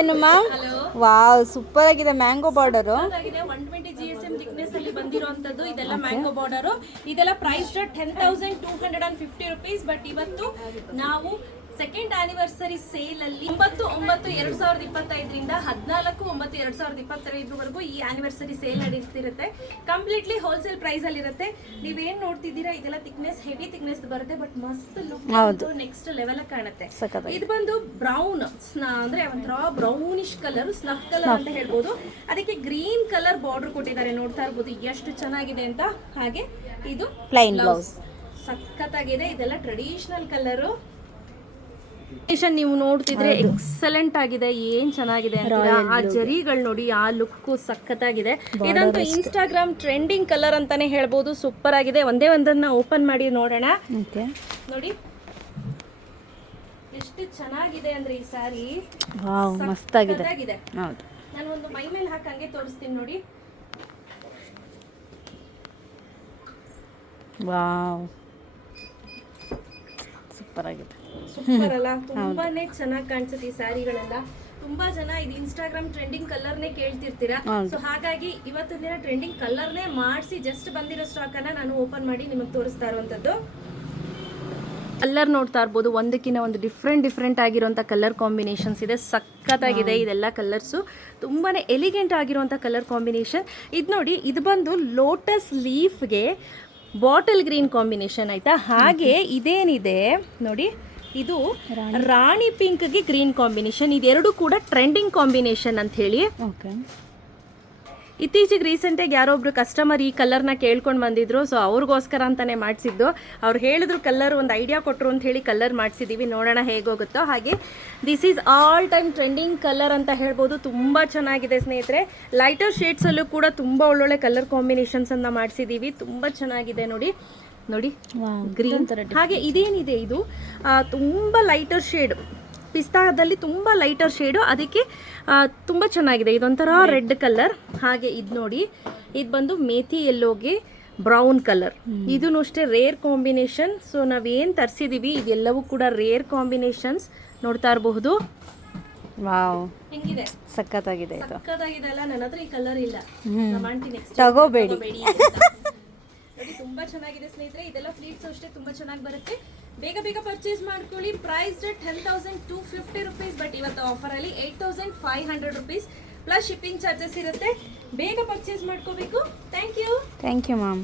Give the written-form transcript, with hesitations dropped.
ಏನು ma'am? Wow, super ಆಗಿದೆ mango border. 120 GSM thickness ಅಲ್ಲಿ ಬಂದಿರುವಂತದ್ದು ಇದೆಲ್ಲ ಮ್ಯಾಂಗೋ ಬಾರ್ಡರ್. ಇದೆಲ್ಲ ಪ್ರೈಸ್ 10,250 rupees. ಬಟ್ ಇವತ್ತು ನಾವು ಸೆಕೆಂಡ್ ಆನಿವರ್ಸರಿ ಸೇಲ್ ಅಲ್ಲಿ 9/9/2025 ರಿಂದ 14/9/2025 ವರೆಗೂ ಈ ಆನಿವರ್ಸರಿ ಸೇಲ್ ನಡೀತಿರುತ್ತೆ. ಕಂಪ್ಲೀಟ್ಲಿ ಹೋಲ್ಸೇಲ್ ಪ್ರೈಸ್ ಅಲ್ಲಿ ಇರುತ್ತೆ. ನೀವೇನ್ ನೋಡ್ತಿದ್ದೀರಾ ಇದೆಲ್ಲ ಥಿಕ್ನೆಸ್ ಹೆವಿ ಥಿಕ್ನೆಸ್ ಬರುತ್ತೆ, ಬಟ್ ಮಸ್ತ್ ಲುಕ್ ನೆಕ್ಸ್ಟ್ ಲೆವೆಲ್ ಕಾಣುತ್ತೆ. ಇದು ಬಂದು ಬ್ರೌನ್ ಅಂದ್ರೆ ಒಂಥರ ಬ್ರೌನಿಶ್ ಕಲರ್, ಸ್ನಫ್ ಕಲರ್ ಅಂತ ಹೇಳ್ಬೋದು. ಅದಕ್ಕೆ ಗ್ರೀನ್ ಕಲರ್ ಬಾರ್ಡರ್ ಕೊಟ್ಟಿದ್ದಾರೆ, ನೋಡ್ತಾ ಇರ್ಬೋದು ಎಷ್ಟು ಚೆನ್ನಾಗಿದೆ ಅಂತ. ಹಾಗೆ ಇದು ಪ್ಲೈನ್ ಬ್ಲೌಸ್ ಸಖತ್ತಾಗಿದೆ. ಇದೆಲ್ಲ ಟ್ರೆಡಿಷನಲ್ ಕಲರ್. ನೀವು ನೋಡ್ತಿದ್ರೆ ಎಕ್ಸಲೆಂಟ್ ಆಗಿದೆ, ಏನ್ ಚೆನ್ನಾಗಿದೆ ಆ ಜರಿಗಳು ನೋಡಿ, ಆ ಲುಕ್ ಸಖತ್ತಾಗಿದೆ. ಇದಂತೂ ಇನ್ಸ್ಟಾಗ್ರಾಮ್ ಟ್ರೆಂಡಿಂಗ್ ಕಲರ್ ಅಂತಾನೆ ಹೇಳ್ಬೋದು. ಸೂಪರ್ ಆಗಿದೆ. ಒಂದೇ ಒಂದನ್ನ ಓಪನ್ ಮಾಡಿ ನೋಡೋಣ. ನೋಡಿ ಎಷ್ಟು ಚೆನ್ನಾಗಿದೆ ಅಂದ್ರೆ ಈ ಸಾರಿ ಮಸ್ತ್ ಆಗಿದೆ. ನಾನು ಒಂದು ಮೈ ಮೇಲೆ ಹಾಕಂಗೆ ತೋರಿಸ್ತೀನಿ ನೋಡಿ. ವಾವ್, ಸೂಪರ್ ಆಗಿದೆ. ಸೂಪರ್ ಅಲ್ಲ, ತುಂಬಾನೇ ಚೆನ್ನಾಗಿ ಕಾಣಿಸುತ್ತೆ ಈ ಸ್ಯಾರಿಗಳೆಲ್ಲ. ತುಂಬಾ ಜನ ಇದು ಇನ್ಸ್ಟಾಗ್ರಾಮ್ ಟ್ರೆಂಡಿಂಗ್ ಕಲರ್ನೇ ಕೇಳ್ತಿರ್ತೀರಾ. ಸೊ ಹಾಗಾಗಿ ಇವತ್ತಿನ ದಿನ ಟ್ರೆಂಡಿಂಗ್ ಕಲರ್ನೇ ಮಾಡಿಸಿ ಜಸ್ಟ್ ಬಂದಿರೋ ಸ್ಟಾಕ್ ಅನ್ನ ನಾನು ಓಪನ್ ಮಾಡಿ ನಿಮಗೆ ತೋರಿಸ್ತಾ ಇರುವಂತದ್ದು. ಕಲರ್ ನೋಡ್ತಾ ಇರ್ಬೋದು, ಒಂದಕ್ಕಿಂತ ಒಂದು ಡಿಫ್ರೆಂಟ್ ಆಗಿರುವಂಥ ಕಲರ್ ಕಾಂಬಿನೇಷನ್ಸ್ ಇದೆ. ಸಖತ್ತಾಗಿದೆ ಇದೆಲ್ಲ ಕಲರ್ಸು, ತುಂಬಾನೇ ಎಲಿಗೆಂಟ್ ಆಗಿರುವಂಥ ಕಲರ್ ಕಾಂಬಿನೇಷನ್. ಇದು ನೋಡಿ, ಇದು ಬಂದು ಲೋಟಸ್ ಲೀಫ್ಗೆ ಬಾಟಲ್ ಗ್ರೀನ್ ಕಾಂಬಿನೇಷನ್ ಆಯ್ತಾ. ಹಾಗೆ ಇದೇನಿದೆ ನೋಡಿ, ಇದು ರಾಣಿ ಪಿಂಕ್ಗೆ ಗ್ರೀನ್ ಕಾಂಬಿನೇಷನ್. ಇದೆರಡು ಕೂಡ ಟ್ರೆಂಡಿಂಗ್ ಕಾಂಬಿನೇಷನ್ ಅಂತ ಹೇಳಿ. ಇತ್ತೀಚೆಗೆ ರೀಸೆಂಟಾಗಿ ಯಾರೊಬ್ರು ಕಸ್ಟಮರ್ ಈ ಕಲರ್ನ ಕೇಳ್ಕೊಂಡು ಬಂದಿದ್ರು. ಸೊ ಅವ್ರಿಗೋಸ್ಕರ ಅಂತಾನೆ ಮಾಡಿಸಿದ್ದು. ಅವ್ರು ಹೇಳಿದ್ರು ಕಲರ್ ಒಂದು ಐಡಿಯಾ ಕೊಟ್ಟರು ಅಂತ ಹೇಳಿ ಕಲರ್ ಮಾಡಿಸಿದ್ದೀವಿ. ನೋಡೋಣ ಹೇಗೋಗುತ್ತೋ. ಹಾಗೆ this is all time trending colour ಅಂತ ಹೇಳ್ಬೋದು. ತುಂಬ ಚೆನ್ನಾಗಿದೆ ಸ್ನೇಹಿತರೆ. ಲೈಟರ್ ಶೇಡ್ಸಲ್ಲೂ ಕೂಡ ತುಂಬ ಒಳ್ಳೊಳ್ಳೆ ಕಲರ್ ಕಾಂಬಿನೇಷನ್ಸ್ ಅನ್ನ ಮಾಡಿಸಿದ್ದೀವಿ. ತುಂಬ ಚೆನ್ನಾಗಿದೆ ನೋಡಿ ನೋಡಿ, ಗ್ರೀನ್. ಹಾಗೆ ಇದೇನಿದೆ, ಇದು ತುಂಬ ಲೈಟರ್ ಶೇಡ್, ಪಿಸ್ತಾದಲ್ಲಿ ತುಂಬ ಲೈಟರ್ ಶೇಡು, ಅದಕ್ಕೆ ತುಂಬ ಚೆನ್ನಾಗಿದೆ. ಇದೊಂಥರ ರೆಡ್ ಕಲರ್. ಹಾಗೆ ಇದು ನೋಡಿ, ಇದು ಬಂದು ಮೇಥಿ ಎಲ್ಲೋಗೆ ಬ್ರೌನ್ ಕಲರ್. ಇದೂ ಅಷ್ಟೇ ರೇರ್ ಕಾಂಬಿನೇಷನ್. ಸೊ ನಾವೇನು ತರಿಸಿದ್ದೀವಿ ಇದೆಲ್ಲವೂ ಕೂಡ ರೇರ್ ಕಾಂಬಿನೇಷನ್ಸ್. ನೋಡ್ತಾ ಇರಬಹುದು. ವಾವ್, ಹೆಂಗಿದೆ, ಸಖತ್ತಾಗಿದೆ. ಸಖತ್ತಾಗಿದೆ ಅಲ್ಲ. ನನ್ನ ಹತ್ರ ಈ ಕಲರ್ ಇಲ್ಲ, ನಮ್ಮ ಆಂಟಿ ನೆಕ್ಸ್ಟ್ ತಗೋಬೇಡಿ. ತುಂಬಾ ಚೆನ್ನಾಗಿದೆ ಸ್ನೇಹಿತರೆ. ಇದೆಲ್ಲ ಫ್ಲೀಟ್ಸ್ ಅಷ್ಟೇ ತುಂಬಾ ಚೆನ್ನಾಗಿ ಬರುತ್ತೆ. ಬೇಗ ಪರ್ಚೇಸ್ ಮಾಡ್ಕೊಳ್ಳಿ. Price 10,250 rupees. ಬಟ್ ಇವತ್ತು ಆಫರ್ ಅಲ್ಲಿ 8,500 rupees ಪ್ಲಸ್ ಶಿಪ್ಪಿಂಗ್ ಚಾರ್ಜಸ್ ಇರುತ್ತೆ. ಬೇಗ ಪರ್ಚೇಸ್ ಮಾಡ್ಕೋಬೇಕು. Thank you ma'am.